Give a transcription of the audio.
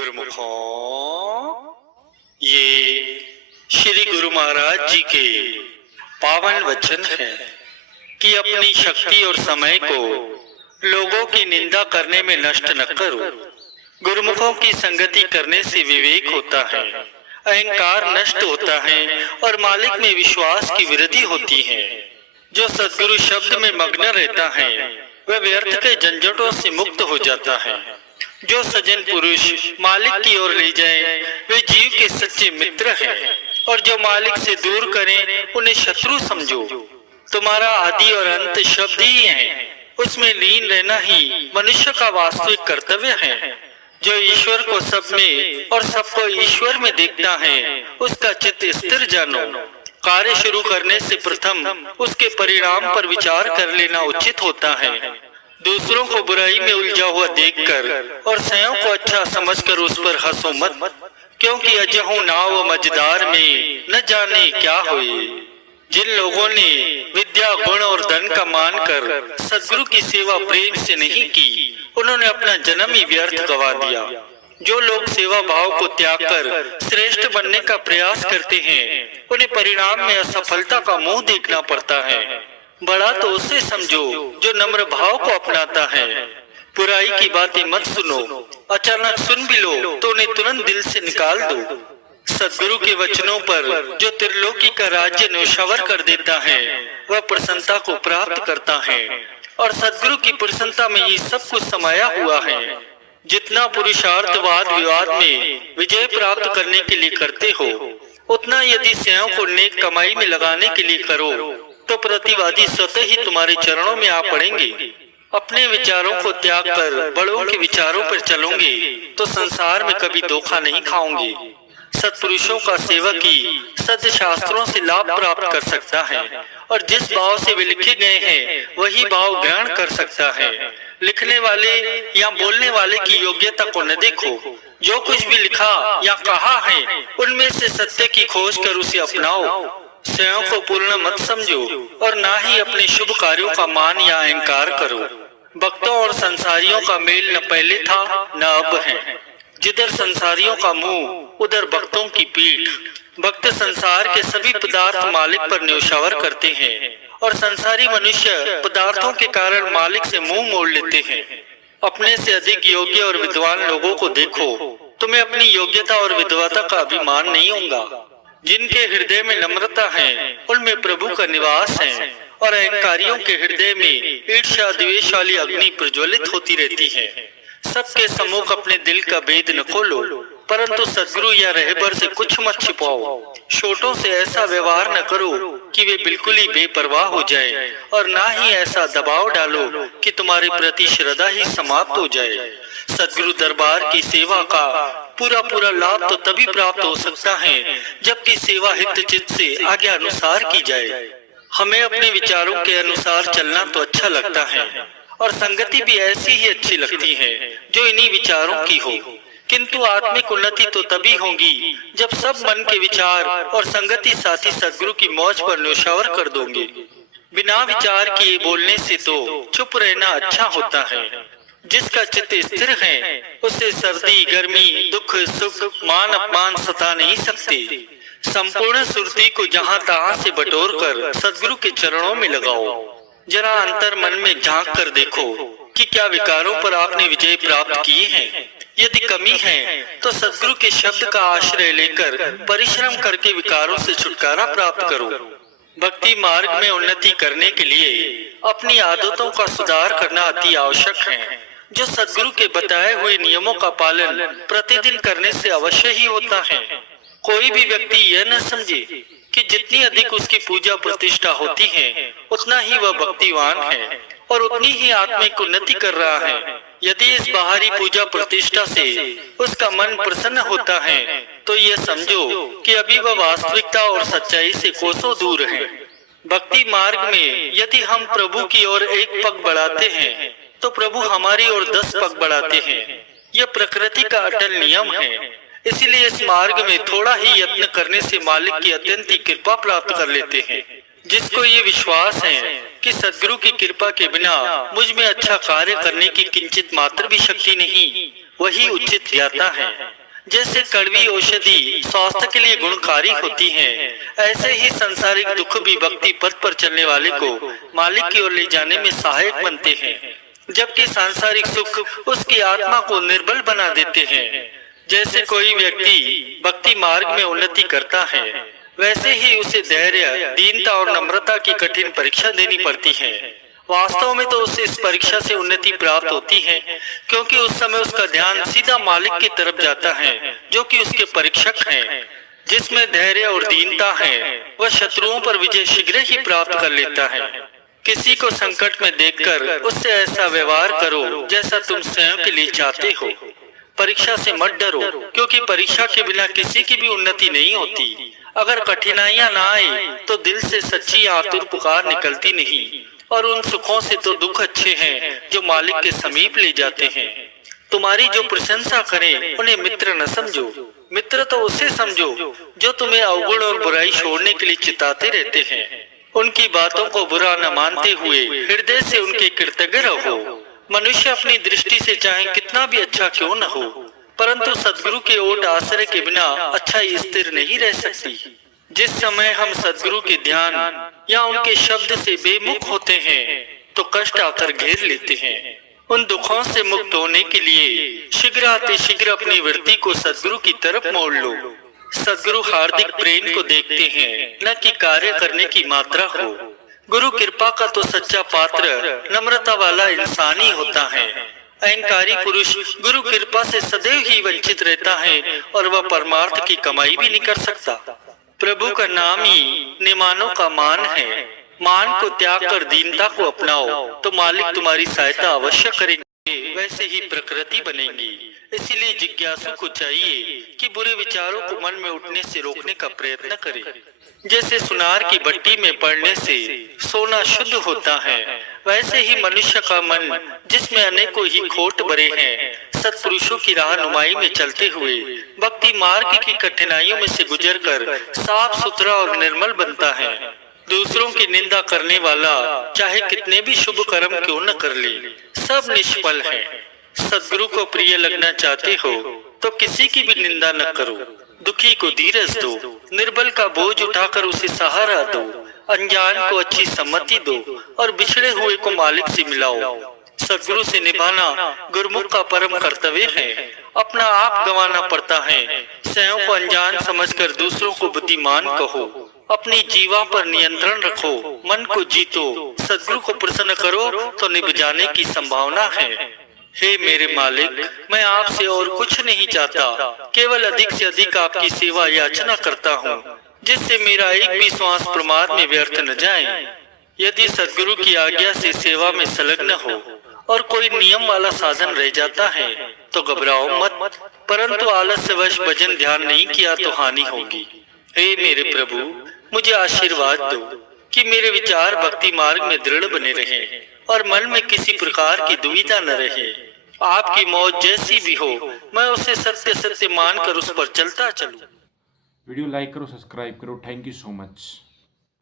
गुरुमुखों, ये श्री गुरु महाराज जी के पावन वचन है कि अपनी शक्ति और समय को लोगों की निंदा करने में नष्ट न करो। गुरुमुखों की संगति करने से विवेक होता है, अहंकार नष्ट होता है और मालिक में विश्वास की वृद्धि होती है। जो सद्गुरु शब्द में मग्न रहता है वह व्यर्थ के झंझटों से मुक्त हो जाता है। जो सज्जन पुरुष मालिक की ओर ले जाए वे जीव के सच्चे मित्र हैं, और जो मालिक से दूर करें उन्हें शत्रु समझो। तुम्हारा आदि और अंत शब्द ही है, उसमें लीन रहना ही मनुष्य का वास्तविक कर्तव्य है। जो ईश्वर को सब में और सबको ईश्वर में देखता है उसका चित्त स्थिर जानो। कार्य शुरू करने से प्रथम उसके परिणाम पर विचार कर लेना उचित होता है। दूसरों को बुराई में उलझा हुआ देखकर और स्वयं को अच्छा समझकर उस पर हंसो मत, क्योंकि अजहू नाव मझधार में न जाने क्या हुए। जिन लोगों ने विद्या, गुण और धन का मान कर सद्गुरु की सेवा प्रेम से नहीं की, उन्होंने अपना जन्म ही व्यर्थ गवा दिया। जो लोग सेवा भाव को त्याग कर श्रेष्ठ बनने का प्रयास करते हैं उन्हें परिणाम में असफलता का मुंह देखना पड़ता है। बड़ा तो उसे समझो जो नम्र भाव को अपनाता है। बुराई की बातें मत सुनो, अचानक सुन भी लो तो उन्हें तुरंत दिल से निकाल दो। सद्गुरु के वचनों पर जो त्रिलोकी का राज्य न्यौछावर कर देता है वह प्रसन्नता को प्राप्त करता है, और सद्गुरु की प्रसन्नता में ही सब कुछ समाया हुआ है। जितना पुरुषार्थ वाद विवाद में विजय प्राप्त करने के लिए करते हो, उतना यदि स्वयं को नेक कमाई में लगाने के लिए करो तो प्रतिवादी स्वतः ही तुम्हारे चरणों में आ पड़ेंगे। अपने विचारों को त्याग कर बड़ों के विचारों पर चलोगे तो संसार में कभी धोखा नहीं खाओगे। सत्पुरुषों का सेवक ही सत्य शास्त्रों से लाभ प्राप्त कर सकता है, और जिस भाव से वे लिखे गए हैं वही भाव ग्रहण कर सकता है। लिखने वाले या बोलने वाले की योग्यता को न देखो, जो कुछ भी लिखा या कहा है उनमें से सत्य की खोज कर उसे अपनाओ। स्वयं को पूर्ण मत समझो और ना ही अपने शुभ कार्यों का मान या अहंकार करो। भक्तों और संसारियों का मेल न पहले था न अब है। जिधर संसारियों का मुंह उधर भक्तों की पीठ। भक्त संसार के सभी पदार्थ मालिक पर न्यौछावर करते हैं, और संसारी मनुष्य पदार्थों के कारण मालिक से मुंह मोड़ लेते हैं। अपने से अधिक योग्य और विद्वान लोगों को देखो, तुम्हें अपनी योग्यता और विद्वता का अभिमान नहीं होगा। जिनके हृदय में नम्रता है उनमें प्रभु का निवास है, और अहंकारियों के हृदय में ईर्ष्या द्वेष वाली अग्नि प्रज्वलित होती रहती है। सबके सम्मुख अपने दिल का भेद न खोलो, परंतु सद्गुरु या रहबर से कुछ मत छिपाओ। छोटों से ऐसा व्यवहार न करो कि वे बिल्कुल ही बेपरवाह हो जाए, और ना ही ऐसा दबाव डालो कि तुम्हारे प्रति श्रद्धा ही समाप्त हो जाए। सद्गुरु दरबार की सेवा का पूरा लाभ तो तभी प्राप्त हो सकता है जबकि सेवा हित चित्त से आज्ञा अनुसार की जाए। हमें अपने विचारों के अनुसार चलना तो अच्छा लगता है, और संगति भी ऐसी ही अच्छी लगती है जो इन्हीं विचारों की हो, किंतु आत्मिक उन्नति तो तभी होगी जब सब मन के विचार और संगति साथी सद्गुरु की मौज पर न्यौछावर कर दोगे। बिना विचार किए बोलने से तो चुप रहना अच्छा होता है। जिसका चित्त स्थिर है उसे सर्दी गर्मी दुख सुख मान अपमान सता नहीं सकते। संपूर्ण सुरती को जहाँ तहाँ से बटोर कर सद्गुरु के चरणों में लगाओ। जरा अंतर मन में झांक कर देखो कि क्या विकारों पर आपने विजय प्राप्त किए हैं। यदि कमी है तो सद्गुरु के शब्द का आश्रय लेकर परिश्रम करके विकारों से छुटकारा प्राप्त करो। भक्ति मार्ग में उन्नति करने के लिए अपनी आदतों का सुधार करना अति आवश्यक है। जो सद्गुरु के बताए हुए नियमों का पालन प्रतिदिन करने से अवश्य ही होता है। कोई भी व्यक्ति यह न समझे कि जितनी अधिक उसकी पूजा प्रतिष्ठा होती है उतना ही वह भक्तिवान है और उतनी ही आत्मिक उन्नति कर रहा है। यदि इस बाहरी पूजा प्रतिष्ठा से उसका मन प्रसन्न होता है तो यह समझो कि अभी वह वास्तविकता और सच्चाई से कोसों दूर है। भक्ति मार्ग में यदि हम प्रभु की ओर एक पग बढ़ाते हैं तो प्रभु हमारी ओर 10 पग बढ़ाते हैं। यह प्रकृति का अटल नियम है। इसीलिए इस मार्ग में थोड़ा ही यत्न करने से मालिक की अत्यंत कृपा प्राप्त कर लेते हैं। जिसको ये विश्वास है कि सद्गुरु की कृपा के बिना मुझ में अच्छा कार्य करने की किंचित मात्र भी शक्ति नहीं, वही उचित ज्ञाता है। जैसे कड़वी औषधि स्वास्थ्य के लिए गुणकारी होती है, ऐसे ही सांसारिक दुख भी भक्ति पथ पर चलने वाले को मालिक की ओर ले जाने में सहायक बनते हैं, जबकि सांसारिक सुख उसकी आत्मा को निर्बल बना देते हैं। जैसे कोई व्यक्ति भक्ति मार्ग में उन्नति करता है, वैसे ही उसे धैर्य, दीनता और नम्रता की कठिन परीक्षा देनी पड़ती है। वास्तव में तो उसे इस परीक्षा से उन्नति प्राप्त होती है, क्योंकि उस समय उसका ध्यान सीधा मालिक की तरफ जाता है, जो कि उसके परीक्षक हैं। जिसमें धैर्य और दीनता है, वह शत्रुओं पर विजय शीघ्र ही प्राप्त कर लेता है। किसी को संकट में देखकर उससे ऐसा व्यवहार करो जैसा तुम स्वयं के लिए चाहते हो। परीक्षा से मत डरो, क्योंकि परीक्षा के बिना किसी की भी उन्नति नहीं होती। अगर कठिनाइयां ना आए तो दिल से सच्ची आतुर पुकार निकलती नहीं, और उन सुखों से तो दुख अच्छे हैं जो मालिक के समीप ले जाते हैं। तुम्हारी जो प्रशंसा करें उन्हें मित्र न समझो, मित्र तो उसे समझो जो तुम्हें अवगुण और बुराई छोड़ने के लिए चिताते रहते हैं। उनकी बातों को बुरा न मानते हुए हृदय से उनके कृतज्ञ रहो। मनुष्य अपनी दृष्टि से चाहे कितना भी अच्छा क्यों न हो, परंतु सद्गुरु के ओट आश्रय के बिना अच्छाई स्थिर नहीं रह सकती। जिस समय हम सद्गुरु के ध्यान या उनके शब्द से बेमुख होते हैं तो कष्ट आकर घेर लेते हैं। उन दुखों से मुक्त होने के लिए शीघ्र आते शीघ्र अपनी वृत्ति को सद्गुरु की तरफ मोड़ लो। सद्गुरु हार्दिक प्रेम को देखते हैं, न कि कार्य करने की मात्रा हो। गुरु कृपा का तो सच्चा पात्र नम्रता वाला इंसान ही होता है। अहंकारी पुरुष गुरु कृपा से सदैव ही वंचित रहता है और वह परमार्थ की कमाई भी नहीं कर सकता। प्रभु का नाम ही निमानों का मान है। मान को त्याग कर दीनता को अपनाओ तो मालिक तुम्हारी सहायता अवश्य करेंगे। वैसे ही प्रकृति बनेगी। इसीलिए जिज्ञासु को चाहिए कि बुरे विचारों को मन में उठने से रोकने का प्रयत्न करे। जैसे सुनार की भट्टी में पड़ने से सोना शुद्ध होता है, वैसे ही मनुष्य का मन जिसमें अनेकों ही खोट भरे हैं, सत्पुरुषों की राहनुमाई में चलते हुए भक्ति मार्ग की कठिनाइयों में से गुजरकर साफ सुथरा और निर्मल बनता है। दूसरों की निंदा करने वाला चाहे कितने भी शुभ कर्म क्यों न कर ले, सब निष्फल है। सद्गुरु को प्रिय लगना चाहते हो तो किसी की भी निंदा न करो। दुखी को धीरज दो, निर्बल का बोझ उठाकर उसे सहारा दो, अनजान को अच्छी सम्मति दो और बिछड़े हुए को मालिक से मिलाओ। सद्गुरु से निभाना गुरुमुख का परम कर्तव्य है। अपना आप गंवाना पड़ता है। स्वयं को अनजान समझकर दूसरों को बुद्धिमान कहो। अपनी जीवा पर नियंत्रण रखो, मन को जीतो, सद्गुरु को प्रसन्न करो तो निभ जाने की संभावना है। हे मेरे मालिक, मैं आपसे और कुछ नहीं चाहता, केवल अधिक से अधिक आपकी सेवा याचना करता हूँ, जिससे मेरा एक भी श्वास प्रमाद में व्यर्थ न जाए। यदि सद्गुरु की आज्ञा से सेवा में संलग्न हो और कोई नियम वाला साधन रह जाता है तो घबराओ मत, परंतु आलस्यवश भजन ध्यान नहीं किया तो हानि होगी। हे मेरे प्रभु, मुझे आशीर्वाद दो कि मेरे विचार भक्ति मार्ग में दृढ़ बने रहें और मन में किसी प्रकार की दुविधा न रहे। आपकी मौज जैसी भी हो, मैं उसे सत्य सत्य मानकर उस पर चलता चलूं। वीडियो लाइक करो, सब्सक्राइब करो। Thank you so much.